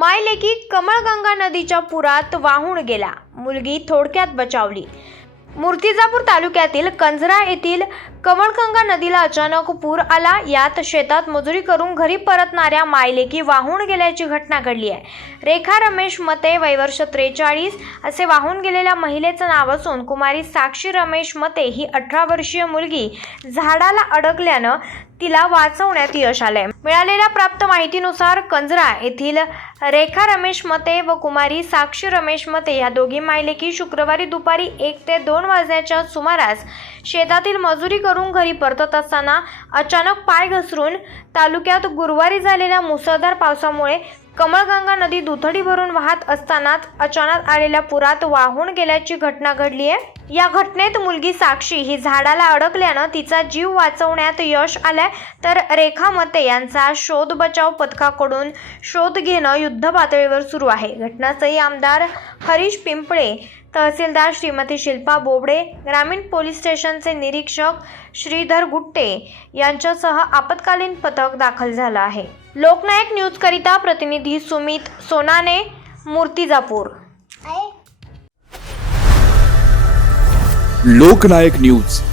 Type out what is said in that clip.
मायलेकी कमळगंगा नदीच्या पुरात वाहून गेला. मुलगी थोडक्यात बचावली. मूर्तिजापूर तालुक्यातील कंजरा येथील कमळगंगा नदीला अचानक पूर आला. यात शेतात मजुरी करून घरी परतणाऱ्या मायलेकी वाहून गेल्याची घटना घडली आहे. रेखा रमेश मते वयवर्ष त्रेचाळीस असे वाहून गेलेल्या महिलेचं नाव असून कुमारी साक्षी रमेश मते ही अठरा वर्षीय मुलगी झाडाला अडकल्यानं तिला वाचवण्यात यश आलंय. मिळालेल्या प्राप्त माहितीनुसार कंजरा येथील रेखा रमेश मते व कुमारी साक्षी रमेश मते या दोघी मायलेकी शुक्रवारी दुपारी एक ते दोन वाजण्याच्या सुमारास शेतातील मजुरी करून घरी परतत असताना अचानक पाय घसरून तालुक्यात गुरुवारी झालेल्या मुसळधार पावसामुळे कमळगंगा नदी दुथडी भरून वाहत असतानाच अचानक आलेल्या पुरात वाहून गेल्याची घटना घडली आहे. या घटनेत मुलगी साक्षी ही झाडाला अडकल्यानं तिचा जीव वाचवण्यात यश आलंय. तर रेखा मते यांचा शोध बचाव पथकाकडून शोध घेणं युद्ध पातळीवर सुरू आहे. घटनास्थळी आमदार हरीश पिंपळे तहसीलदार श्रीमती शिल्पा बोबडे ग्रामीण पोलीस स्टेशनचे निरीक्षक श्रीधर गुट्टे यांच्यासह आपत्कालीन पथक दाखल झालं आहे. लोकनायक न्यूजकरिता प्रतिनिधी सुमित सोनाने मूर्तिजापूर. लोकनायक न्यूज.